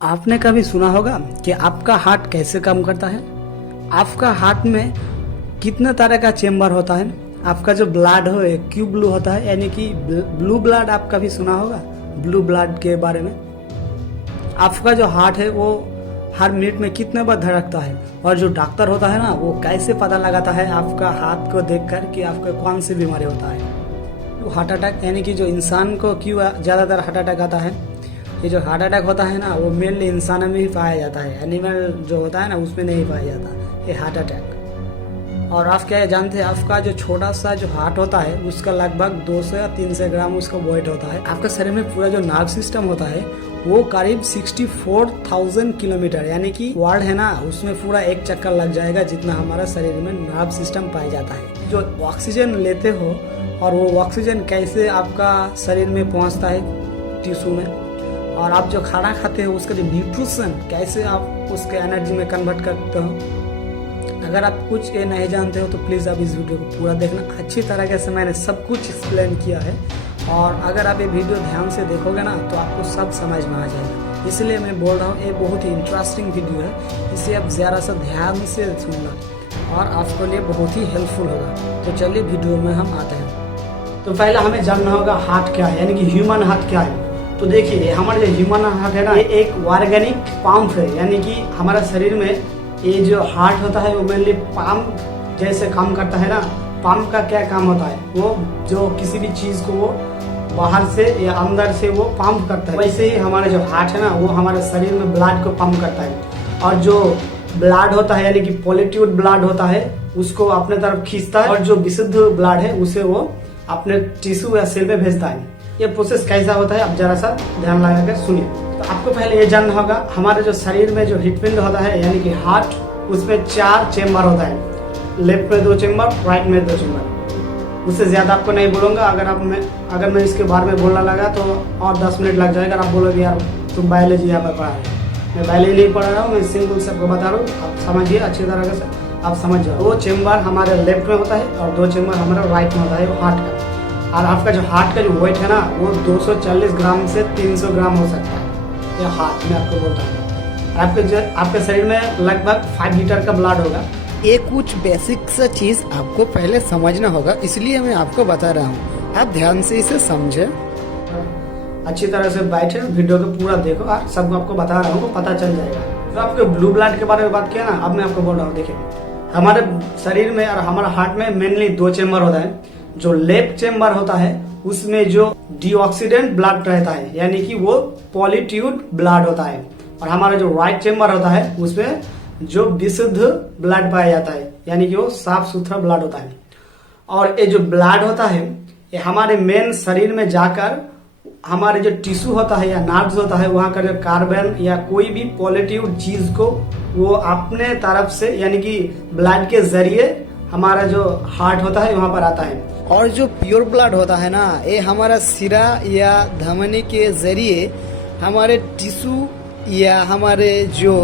आपने कभी सुना होगा कि आपका हार्ट कैसे काम करता है। आपका हार्ट में कितने तरह का चेम्बर होता है। आपका जो ब्लड हो क्यों ब्लू होता है, यानी कि ब्लू ब्लड आप कभी सुना होगा ब्लू ब्लड के बारे में। आपका जो हार्ट है वो हर मिनट में कितने बार धड़कता है, और जो डॉक्टर होता है ना वो कैसे पता लगाता है आपका हाथ को देखकर कि आपको कौन सी बीमारी होता है। हार्ट अटैक यानी कि जो इंसान को क्यों ज़्यादातर हार्ट अटैक आता है, ये जो हार्ट अटैक होता है ना वो मेनली इंसानों में ही पाया जाता है, एनिमल जो होता है ना उसमें नहीं पाया जाता ये हार्ट अटैक। और आप क्या जानते हैं, आपका जो छोटा सा जो हार्ट होता है उसका लगभग 200 या 300 ग्राम उसका वेट होता है। आपका शरीर में पूरा जो नर्व सिस्टम होता है वो करीब 64,000 किलोमीटर, यानी कि वर्ल्ड है ना उसमें पूरा एक चक्कर लग जाएगा जितना हमारा शरीर में नर्व सिस्टम पाया जाता है। जो ऑक्सीजन लेते हो और वो ऑक्सीजन कैसे आपका शरीर में पहुंचता है टिश्यू में, और आप जो खाना खाते हो उसका जो न्यूट्रिशन कैसे आप उसके एनर्जी में कन्वर्ट करते हो। अगर आप कुछ ये नहीं जानते हो तो प्लीज़ आप इस वीडियो को पूरा देखना। अच्छी तरीके से मैंने सब कुछ एक्सप्लेन किया है, और अगर आप ये वीडियो ध्यान से देखोगे ना तो आपको सब समझ में आ जाएगा। इसलिए मैं बोल रहा हूँ ये बहुत ही इंटरेस्टिंग वीडियो है, इसे आप ज़रा सा ध्यान से सुनना और आपको लिए बहुत ही हेल्पफुल होगा। तो चलिए वीडियो में हम आते हैं। तो पहले हमें जानना होगा हार्ट क्या है, यानी कि ह्यूमन हार्ट क्या है। तो देखिए हमारा जो ह्यूमन हार्ट है ना ये एक ऑर्गेनिक पंप है, यानी कि हमारा शरीर में ये जो हार्ट होता है वो मेनली पंप जैसे काम करता है ना। पंप का क्या काम होता है, वो जो किसी भी चीज को वो बाहर से या अंदर से वो पंप करता है। वैसे ही हमारा जो हार्ट है ना वो हमारे शरीर में ब्लड को पंप करता है, और जो ब्लड होता है यानी कि पॉल्यूटेड ब्लड होता है उसको अपने तरफ खींचता है, और जो विशुद्ध ब्लड है उसे वो अपने टिश्यू या सेल में भेजता है। ये प्रोसेस कैसा होता है आप जरा सा ध्यान लगा कर सुनिए। तो आपको पहले ये जानना होगा हमारे जो शरीर में जो हृदपिंड होता है यानी कि हार्ट, उसमें 4 चेम्बर होता है। लेफ्ट में 2 चेम्बर, राइट में 2 चेम्बर। उससे ज्यादा आपको नहीं बोलूंगा। अगर मैं इसके बारे में बोलने लगा तो और 10 मिनट लग जाएगा। आप बोलोगे यार तुम बायोलॉजी यहाँ पर पढ़ा है। मैं बायोलॉजी नहीं पढ़ रहा हूँ, मैं सिंपल सबको बता रहा हूँ, आप समझिए अच्छी तरह से, आप समझ जाओ। 2 चेम्बर हमारे लेफ्ट में होता है और 2 चेम्बर हमारे राइट में होता है हार्ट का। और आपका जो हार्ट का जो वेट है ना वो 240 ग्राम से 300 ग्राम हो सकता है। ये हार्ट में आपको बोलता है। आपके शरीर में लगभग 5 लीटर का ब्लड होगा। ये कुछ बेसिक सा चीज आपको पहले समझना होगा, इसलिए मैं आपको बता रहा हूँ। आप ध्यान से इसे समझे, अच्छी तरह से बैठे, वीडियो को पूरा देखो और सब आपको बता रहा हूँ, पता चल जाएगा। तो आपके ब्लू ब्लड के बारे में बात किया ना, अब मैं आपको बोल रहा हूँ। देखिए हमारे शरीर में और हमारा हार्ट में मेनली 2 चेम्बर होता है। जो लेफ्ट चेम्बर होता है उसमें जो डीऑक्सीडेंट ब्लड रहता है, यानी कि वो पॉल्यूटेड ब्लड होता है। और हमारा जो राइट चेम्बर होता है उसमें जो विशुद्ध ब्लड पाया जाता है, यानी कि वो साफ सुथरा ब्लड होता है। और ये जो ब्लड होता है ये हमारे मेन शरीर में जाकर हमारे जो टिश्यू होता है या नर्व्स होता है वहां का जो कार्बन या कोई भी पॉल्यूटेड चीज को वो अपने तरफ से यानी कि ब्लड के जरिए हमारा जो हार्ट होता है वहां पर आता है। और जो प्योर ब्लड होता है ना ये हमारा सिरा या धमनी के जरिए हमारे टिश्यू या हमारे जो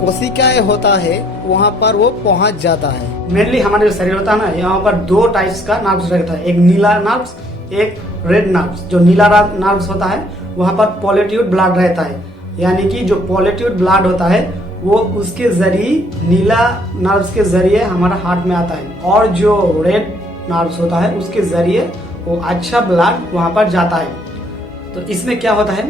कोशिकाएं होता है वहां पर वो पहुंच जाता है। मेनली हमारे जो शरीर होता है ना यहाँ पर 2 टाइप्स का नर्व्स रहता है, एक नीला नर्व्स, एक रेड नर्व्स। जो नीला नर्व्स होता है वहां पर पॉल्यूटेड ब्लड रहता है, यानी कि जो पॉल्यूटेड ब्लड होता है वो उसके जरिए नीला नर्व्स के जरिए हमारा हार्ट में आता है, और जो रेड नर्व्स होता है उसके जरिए वो अच्छा ब्लड वहां पर जाता है। तो इसमें क्या होता है,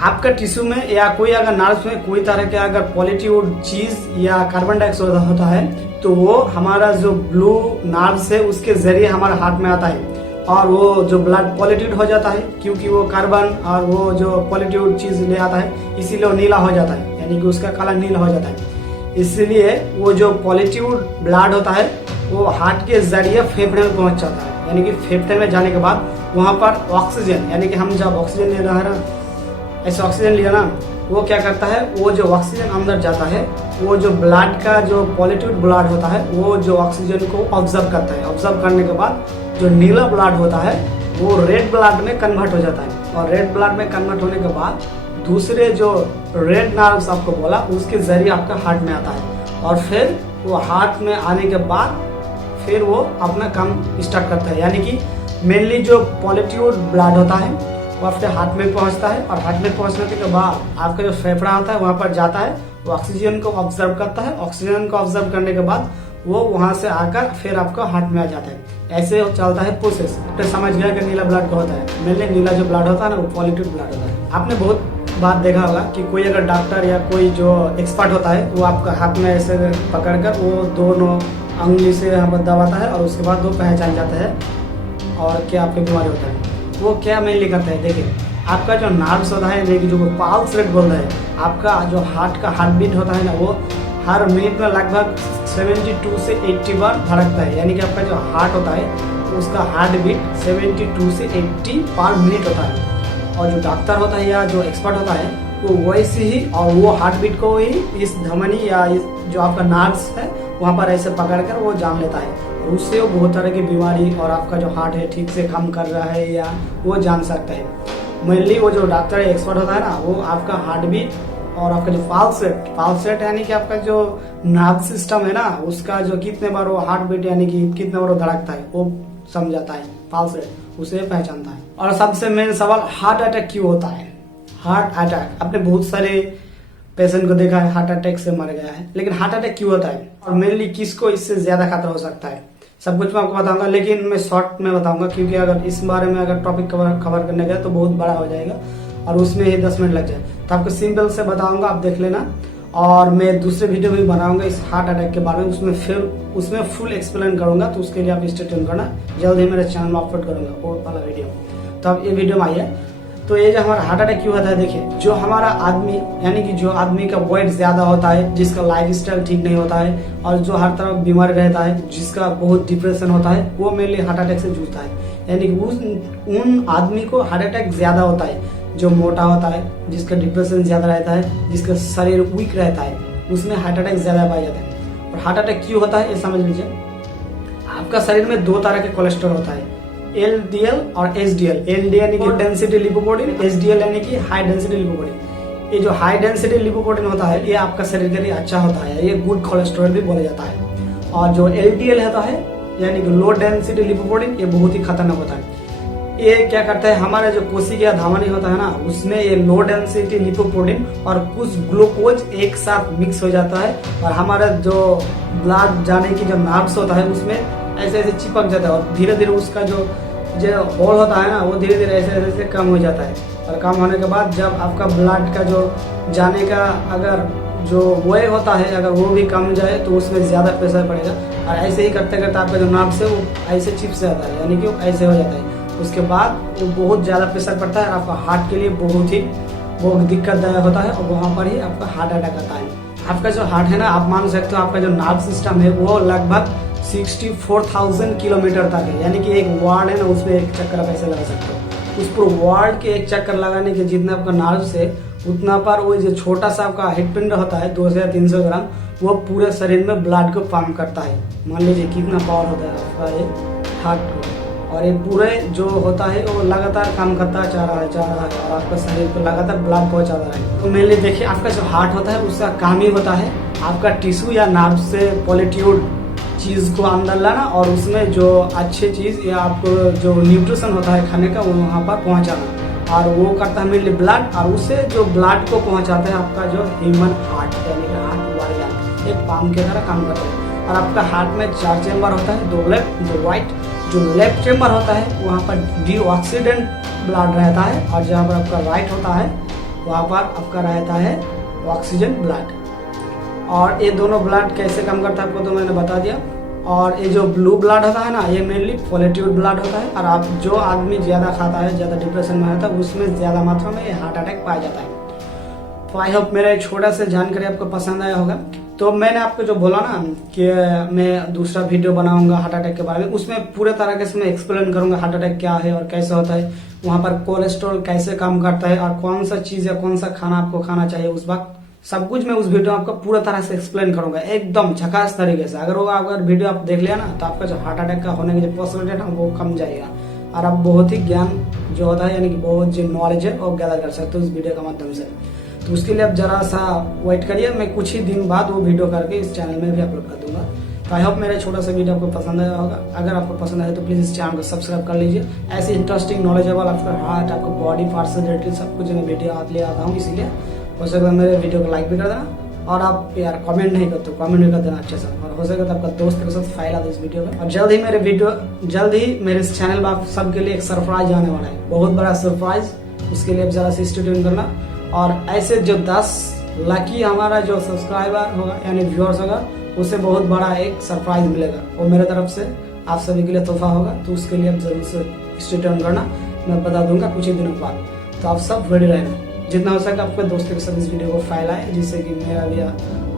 आपका टिश्यू में या कोई अगर नर्व्स में कोई तरह के अगर पॉल्यूटेड चीज या कार्बन डाइऑक्साइड होता है तो वो हमारा जो ब्लू नर्व्स है उसके जरिए हमारे हार्ट में आता है, और वो जो ब्लड पॉल्यूटेड हो जाता है क्योंकि वो कार्बन और वो जो पॉल्यूटेड चीज ले आता है इसीलिए वो नीला हो जाता है, यानी कि उसका कलर नीला हो जाता है। इसलिए वो जो पॉल्यूटेड ब्लड होता है वो हार्ट के जरिए फेफड़े में पहुंच जाता है, यानी कि फेफड़े में जाने के बाद वहां पर ऑक्सीजन, यानी कि हम जब ऑक्सीजन ले रहा है ना, ऐसे ऑक्सीजन लिया ना, वो क्या करता है, वो जो ऑक्सीजन अंदर जाता है वो जो ब्लड का जो पॉल्यूटेड ब्लड होता है वो जो ऑक्सीजन को ऑब्जर्व करता है। ऑब्जर्व करने के बाद जो नीला ब्लड होता है वो रेड ब्लड में कन्वर्ट हो जाता है, और रेड ब्लड में कन्वर्ट होने के बाद दूसरे जो रेड नर्व्स आपको बोला उसके जरिए आपका हार्ट में आता है, और फिर वो हार्ट में आने के बाद फिर वो अपना काम स्टार्ट करता है। यानी कि मेनली जो पॉल्यूटेड ब्लड होता है वो आपके हार्ट में पहुंचता है और हार्ट में पहुंचने के बाद आपका जो फेफड़ा होता है वहां पर जाता है, वो ऑक्सीजन को ऑब्जर्व करता है। ऑक्सीजन को ऑब्जर्व करने के बाद वो वहां से आकर फिर आपका हार्ट में आ जाता है। ऐसे चलता है प्रोसेस। आपने समझ गया कि नीला ब्लड का होता है। मेनली नीला जो ब्लड होता है ना वो पॉजिटिव ब्लड होता है। आपने बहुत बात देखा होगा कि कोई अगर डॉक्टर या कोई जो एक्सपर्ट होता है वो आपका हाथ में ऐसे पकड़कर वो दोनों अंगुली से यहाँ पर दबाता है और उसके बाद वो पहचान जाता है और क्या आपकी बीमारी होता है। वो क्या मेनली करता है, देखिए आपका जो नर्व्स होता है यानी कि जो पल्स रेट बोलता है, आपका जो हार्ट का हार्ट बीट होता है ना वो हर मिनट में लगभग 72 से 80 बार धड़कता है। यानी कि आपका जो हार्ट होता है उसका हार्ट बीट 72 से 80 पर मिनट होता है। और जो डॉक्टर होता है या जो एक्सपर्ट होता है वो वैसे ही और वो हार्ट बीट को ही इस धमनी या इस जो आपका नर्व्स है वहाँ पर ऐसे पकड़कर वो जान लेता है। और उससे वो बहुत तरह की बीमारी और आपका जो हार्ट है ठीक से काम कर रहा है या वो जान सकता है। मेनली वो जो डॉक्टर एक्सपर्ट होता है ना वो आपका हार्ट बीट और आपका जो पल्स रेट यानी कि आपका जो नर्व सिस्टम है ना उसका जो कितने बार वो हार्ट बीट यानी कि कितने बार वो धड़कता है वो समझाता है। पल्स रेट उसे पहचानता है। और सबसे मेन सवाल, हार्ट अटैक क्यों होता है? हार्ट अटैक आपने बहुत सारे पेशेंट को देखा है हार्ट अटैक से मर गया है, लेकिन हार्ट अटैक क्यों होता है और मेनली किसको इससे ज्यादा खतरा हो सकता है, सब कुछ मैं आपको बताऊंगा। लेकिन मैं शॉर्ट में बताऊंगा क्योंकि अगर इस बारे में अगर टॉपिक कवर करने गया तो बहुत बड़ा हो जाएगा और उसमें ही 10 मिनट लग जाए। तो आपको सिंपल से बताऊंगा, आप देख लेना। और मैं दूसरे वीडियो में बनाऊंगा इस हार्ट अटैक के बारे में, उसमें फुल एक्सप्लेन करूंगा। तो उसके लिए आप स्टे ट्यून करना, जल्द ही मेरे चैनल में अपलोड करूंगा वो वाला वीडियो। तो अब ये वीडियो में आइए। तो ये जो हमारा हार्ट अटैक क्यों होता है, देखिए जो हमारा आदमी यानी कि जो आदमी का वेट ज्यादा होता है, जिसका लाइफ स्टाइल ठीक नहीं होता है और जो हर तरफ बीमार रहता है, जिसका बहुत डिप्रेशन होता है, वो मेनली हार्ट अटैक से जूझता है। यानी कि उन आदमी को हार्ट अटैक ज्यादा होता है जो मोटा होता है, जिसका डिप्रेशन ज्यादा रहता है, जिसका शरीर वीक रहता है, उसमें हार्ट अटैक ज्यादा पाया जाता है। और हार्ट अटैक क्यों होता है ये समझ लीजिए। आपका शरीर में दो तरह के कोलेस्ट्रॉल होता है, LDL और HDL। LDL यानी कि डेंसिटी लिपोप्रोटीन, HDL यानी कि हाई डेंसिटी लिपोप्रोटीन। ये जो हाई डेंसिटी लिपोप्रोटीन होता है ये आपका शरीर के लिए अच्छा होता है, ये गुड कोलेस्ट्रॉल भी बोला जाता है। और जो LDL होता है यानी कि लो डेंसिटी लिपोप्रोटीन, ये बहुत ही खतरनाक होता है। ये क्या करता है, हमारा जो कोशिका धमनी होता है ना उसमें ये लो डेंसिटी लिपोप्रोटीन और कुछ ग्लूकोज एक साथ मिक्स हो जाता है और हमारा जो ब्लड जाने की जो नर्व्स होता है उसमें ऐसे ऐसे चिपक जाता है और धीरे धीरे उसका जो होल होता है ना वो धीरे धीरे ऐसे ऐसे कम हो जाता है। और कम होने के बाद जब आपका ब्लड का जो जाने का अगर जो वे होता है अगर वो भी कम जाए तो उसमें ज्यादा प्रेशर पड़ेगा और ऐसे ही करते करते आपका जो नर्व्स है वो ऐसे चिप्स जाता है, यानी कि ऐसे हो जाता है। उसके बाद वो बहुत ज्यादा प्रेशर पड़ता है और आपका हार्ट के लिए बहुत दिक्कतदायक होता है और वहां पर ही आपका हार्ट अटैक आता है। आपका जो हार्ट है ना आप मान सकते हो आपका जो नर्व सिस्टम है वो लगभग 64,000 किलोमीटर तक है। यानी कि एक वर्ल्ड है ना उसमें एक चक्कर आप ऐसे लगा सकते हो। उस पर वर्ल्ड के एक चक्कर लगाने के जितना आपका नर्व से उतना पर वो जो छोटा सा आपका हेडपिंड होता है 200 या 300 ग्राम, वो पूरे शरीर में ब्लड को पंप करता है। मान लीजिए कितना पावर होता है आपका ये हार्ट को। और ये पूरे जो होता है वो लगातार काम करता जा रहा है और आपका शरीर को लगातार ब्लड पहुंचा रहा है। तो मेनली देखिए आपका जो हार्ट होता है उसका काम ही होता है आपका टिश्यू या नर्व से पॉलिट्यूड चीज को अंदर लाना और उसमें जो अच्छी चीज या आपको जो न्यूट्रिशन होता है खाने का वो वहाँ पर पहुँचाना। और वो करता है मेनली ब्लड और उससे जो ब्लड को पहुँचाता है आपका जो ह्यूमन हार्ट यानी कि हार्ट वाला एक पंप की तरह काम करता है। और आपका हार्ट में 4 चेम्बर होता है, 2 लेफ्ट 2 राइट। जो लेफ्ट चेम्बर होता है वहाँ पर डीऑक्सीडेंट ब्लड रहता है और जहाँ पर आपका राइट होता है वहाँ पर आपका रहता है ऑक्सीजन ब्लड। और ये दोनों ब्लड कैसे काम करता है आपको तो मैंने बता दिया। और ये जो ब्लू ब्लड होता है ना ये मेनली पॉलिट्यूड ब्लड होता है और आप जो आदमी ज्यादा खाता है, ज्यादा डिप्रेशन में रहता है, उसमें ज्यादा मात्रा में ये हार्ट अटैक पाया जाता है। तो आई होप मेरा छोटा सा जानकारी आपको पसंद आया होगा। तो मैंने आपको जो बोला ना कि मैं दूसरा वीडियो बनाऊंगा हार्ट अटैक के बारे में, उसमें पूरे तरह से मैं एक्सप्लेन करूंगा हार्ट अटैक क्या है और कैसे होता है, वहां पर कोलेस्ट्रॉल कैसे काम करता है और कौन सा चीज या कौन सा खाना आपको खाना चाहिए उस वक्त, सब कुछ मैं उस वीडियो में आपको पूरा तरह से एक्सप्लेन करूंगा एकदम झकास तरीके से। अगर वीडियो आप देख लिया ना तो आपका जो हार्ट अटैक का होने की जो पॉसिबिलिटी है ना वो कम जाएगा और आप बहुत ही ज्ञान जो होता है यानी कि बहुत जो नॉलेज है वो गैदर कर सकते हो इस वीडियो के माध्यम से। तो उसके लिए आप जरा सा वेट करिए, मैं कुछ ही दिन बाद वो वीडियो करके इस चैनल में भी अपलोड कर दूंगा। तो आई होप मेरा छोटा सा वीडियो आपको पसंद आया होगा। अगर आपको पसंद आया तो प्लीज इस चैनल को सब्सक्राइब कर लीजिए। ऐसे इंटरेस्टिंग नॉलेजेबल आपका हार्ट, आपको बॉडी पार्ट से रिलेटेड सब कुछ मैं वीडियो ले आता हूँ, इसलिए हो सकता है मेरे वीडियो को लाइक भी कर देना। और आप यार कमेंट नहीं करते, कमेंट भी कर देना अच्छे से। और हो सके तो आपका दोस्त के साथ फैला दो इस वीडियो को। और जल्द ही मेरे इस चैनल में आप सबके लिए एक सरप्राइज आने वाला है, बहुत बड़ा सरप्राइज। उसके लिए आप जरा से स्टे ट्यून करना। और ऐसे जो 10 लकी हमारा जो सब्सक्राइबर होगा यानी व्यूअर्स होगा, उसे बहुत बड़ा एक सरप्राइज मिलेगा। वो मेरे तरफ से आप सभी के लिए तोहफा होगा, तो उसके लिए आप जरूर से स्टे ट्यून करना। मैं बता दूंगा कुछ ही दिनों बाद, तो आप सब रेडी रहना। जितना हो सके आपके दोस्तों के साथ इस वीडियो को फैलाएं, जिससे कि मेरा भी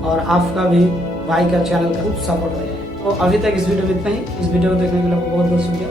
और आपका भी भाई का चैनल का खूब सपोर्ट हो जाए। तो अभी तक इस वीडियो में इतना ही। इस वीडियो को देखने के लिए आपको बहुत बहुत शुक्रिया।